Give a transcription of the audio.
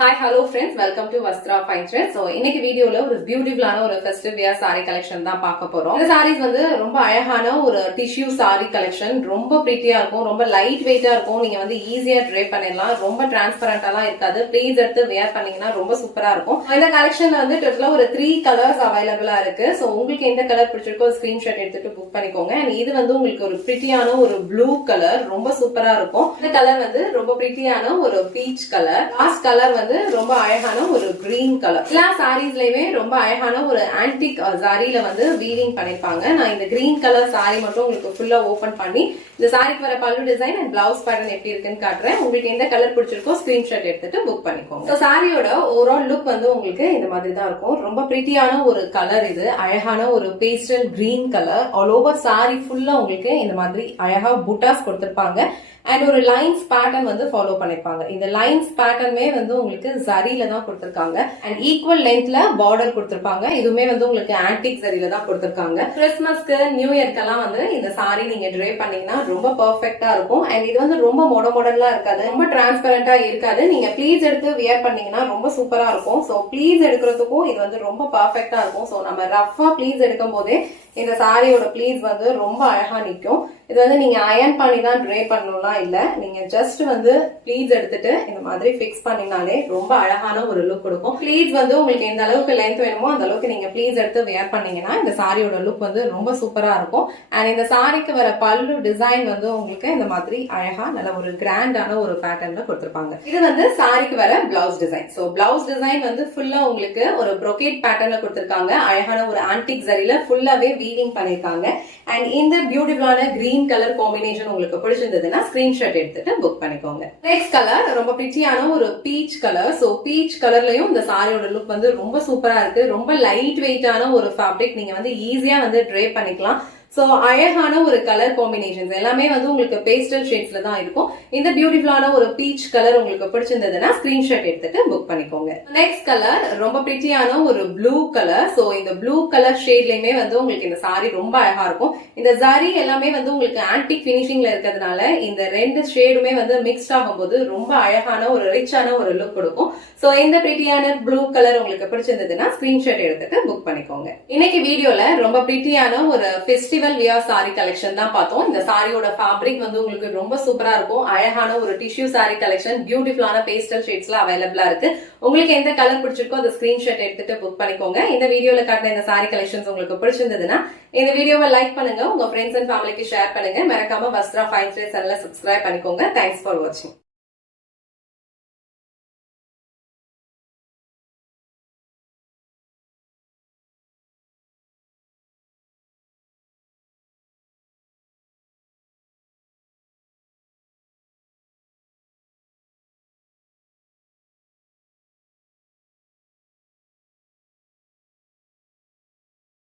Hi, hello friends. Welcome to Vastra Fine Threads. So, இன்னைக்கு வீடியோல ஒரு பியூட்டிஃபுல்லான ஒரு ஃபெஸ்டிவ் வியர் saree கலெக்ஷன் தான் பார்க்க போறோம். இந்த sarees வந்து ரொம்ப அழகான ஒரு டிஷ்யூ saree கலெக்ஷன். ரொம்ப பிரிட்டியா இருக்கும், ரொம்ப லைட் வெயிட்டா இருக்கும். நீங்க வந்து ஈஸியா ட்ரேப் பண்ணிடலாம். ரொம்ப டிரான்ஸ்பரண்டாலாம் இருக்காது. ப்ளீஸ் எடுத்து வியர் பண்ணீங்கன்னா ரொம்ப சூப்பரா இருக்கும். இந்த கலெக்ஷன்ல வந்து டோட்டலா ஒரு 3 கலர்ஸ் அவைலபிளா இருக்கு. சோ உங்களுக்கு எந்த கலர் பிடிச்சிருக்கோ ஸ்கிரீன்ஷாட் எடுத்துட்டு புக் பண்ணிக்கோங்க. அண்ட் இது வந்து உங்களுக்கு ஒரு பிரிட்டியான ஒரு ப்ளூ கலர், ரொம்ப சூப்பரா இருக்கும். இந்த கலர் வந்து ரொம்ப பிரிட்டியான ஒரு பீச் கலர். லாஸ்ட் கலர் வந்து ரொம்ப அழகான ஒரு கிரீன் கலர். எல்லா சாரீஸ்லயுமே ரொம்ப அழகான ஒரு ஆன்டிக் சாரியில வந்து வீவிங் பண்ணிருப்பாங்க. நான் இந்த கிரீன் கலர் சாரி மட்டும் உங்களுக்கு ஃபுல்லா ஓபன் பண்ணி இந்த சாரிக்கு வர பல்லு டிசைன் அண்ட் பிளவுஸ் பேட்டர்ன் எப்படி இருக்குன்னு காட்டுறேன். உங்களுக்கு எந்த கலர் பிடிச்சிருக்கோ ஸ்கிரீன்ஷாட் எடுத்துட்டு புக் பண்ணிக்கோங்க. ஸோ சாரியோட ஓவரால் லுக் வந்து உங்களுக்கு இந்த மாதிரி தான் இருக்கும். ரொம்ப பிரிட்டியான ஒரு கலர் இது. அழகான ஒரு pastel green colour. All over sorry ஃபுல்லா உங்களுக்கு இந்த மாதிரி அழகா புட்டாஸ் கொடுத்திருப்பாங்க. அண்ட் ஒரு லைன்ஸ் பேட்டர்ன் வந்து ஃபாலோ பண்ணிருப்பாங்க. இந்த லைன்ஸ் பேட்டர்னுமே வந்து உங்களுக்கு ஜரியில தான் கொடுத்திருக்காங்க. அண்ட் ஈக்குவல் லென்த்ல பார்டர் கொடுத்திருப்பாங்க. இதுவுமே வந்து உங்களுக்கு ஆன்டிக் ஜரியில தான் கொடுத்திருக்காங்க. கிறிஸ்மஸ்க்கு நியூ இயர்க்கெல்லாம் வந்து இந்த சாரி நீங்க ட்ரே பண்ணீங்கன்னா ரொம்ப பெர்ஃபெக்ட்டா இருக்கும். அண்ட் இது வந்து ரொம்ப மாடலா இருக்காது, ரொம்ப டிரான்ஸ்பரண்டா இருக்காது. நீங்க ப்ளீஸ் எடுத்து வியர் பண்ணீங்கன்னா ரொம்ப சூப்பரா இருக்கும். ஸோ ப்ளீஸ் எடுக்கிறதுக்கும் இது வந்து ரொம்ப பெர்ஃபெக்ட்டா இருக்கும். ஸோ நம்ம ரஃபா ப்ளீஸ் எடுக்கும் போதே இந்த சாரியோட ப்ளீஸ் வந்து ரொம்ப அழகா நிற்கும். இது வந்து நீங்க அயன் பண்ணி தான் ட்ரே பண்ணணும்லாம் இல்ல. நீங்க ஜஸ்ட் வந்து ப்ளீட்ஸ் எடுத்துட்டு இந்த மாதிரி ஃபிக்ஸ் பண்ணினாலே ரொம்ப அழகான ஒரு லுக் கொடுக்கும். ப்ளீட்ஸ் வந்து உங்களுக்கு எந்த அளவுக்கு லென்த் வேணுமோ அந்த அளவுக்கு நீங்க ப்ளீட்ஸ் எடுத்து வேர் பண்ணீங்கன்னா இந்த சாரியோட லுக் வந்து ரொம்ப சூப்பரா இருக்கும். அண்ட் இந்த சாரிக்கு வர பல்லு டிசைன் வந்து உங்களுக்கு இந்த மாதிரி அழகா நல்ல ஒரு கிராண்டான ஒரு பேட்டர்ன்ல கொடுத்திருப்பாங்க. இது வந்து சாரிக்கு வர blouse design. So blouse design வந்து ஃபுல்லா உங்களுக்கு ஒரு ப்ரொகேட் பேட்டர்ன்ல கொடுத்திருக்காங்க. அழகான ஒரு ஆன்டிக் ஜரியில ஃபுல்லாவே வீவிங் பண்ணிருக்காங்க. அண்ட் இந்த பியூட்டிஃபுல்லான கிரீன் கலர் காம்பினேஷன் உங்களுக்கு பிடிச்சிருந்ததுன்னா ஸ்கிரீன்ஷாட் எடுத்துட்டு புக் பண்ணிக்கோங்க. நெக்ஸ்ட் கலர் ரொம்ப பிரிட்டியான ஒரு பீச் கலர். சோ பீச் கலர்லயும் இந்த சாரியோட லுக் வந்து ரொம்ப சூப்பரா இருக்கு. ரொம்ப லைட் வெயிட்டான ஒரு ஃபேப்ரிக். நீங்க வந்து ஈஸியா வந்து ட்ரே பண்ணிக்கலாம். சோ அழகான ஒரு கலர் காம்பினேஷன்ஸ் எல்லாமே வந்து உங்களுக்கு பேஸ்டல் ஷேட்ஸ்ல தான் இருக்கும். இந்த பியூட்டிஃபுல்லான ஒரு பீச் கலர் உங்களுக்கு பிடிச்சிருந்ததுன்னா ஸ்கிரீன்ஷாட் எடுத்துட்டு புக் பண்ணிக்கோங்க. நெக்ஸ்ட் கலர் ரொம்ப பிரிட்டியான ஒரு ப்ளூ கலர். சோ இந்த ப்ளூ கலர் ஷேட்லயுமே வந்து உங்களுக்கு இந்த சாரி ரொம்ப அழகா இருக்கும். இந்த ஜரி எல்லாமே வந்து உங்களுக்கு ஆன்டிக் பினிஷிங்ல இருக்கிறதுனால இந்த ரெண்டு ஷேடுமே வந்து மிக்ஸ்ட் ஆகும்போது ரொம்ப அழகான ஒரு ரிச்சான ஒரு லுக் கொடுக்கும். சோ இந்த பிரிட்டியான ப்ளூ கலர் உங்களுக்கு பிடிச்சிருந்ததுன்னா ஸ்கிரீன்ஷாட் எடுத்துட்டு புக் பண்ணிக்கோங்க. இன்னைக்கு வீடியோல ரொம்ப பிரிட்டியான ஒரு ஃபெஸ்டிவல் வியர் சாரி கலெக்ஷன் தான் பார்த்தோம். இந்த சாரியோட ஃபேப்ரிக் வந்து உங்களுக்கு ரொம்ப சூப்பரா இருக்கும். அழகான ஒரு டிஷ்யூ சாரி கலெக்ஷன் பியூட்டிஃபுல்லான பேஸ்டல் ஷேட்ஸ்ல அவைலபிளா இருக்கு. உங்களுக்கு எந்த கலர் பிடிச்சிருக்கோ அந்த ஸ்கிரீன்ஷாட் எடுத்துட்டு புக் பண்ணிக்கோங்க. இந்த வீடியோல காட்டின இந்த சாரி கலெக்ஷன்ஸ் உங்களுக்கு பிடிச்சிருந்ததுன்னா இந்த வீடியோவை லைக் பண்ணுங்க, உங்க ஃப்ரெண்ட்ஸ் அண்ட் ஃபேமிலிக்கு ஷேர் பண்ணுங்க. மறக்காம வஸ்த்ரா ஃபைன் த்ரெட்ஸ் சேனலை சப்ஸ்கிரைப் பண்ணிக்கோங்க. தேங்க்ஸ் ஃபார் வாட்சிங்.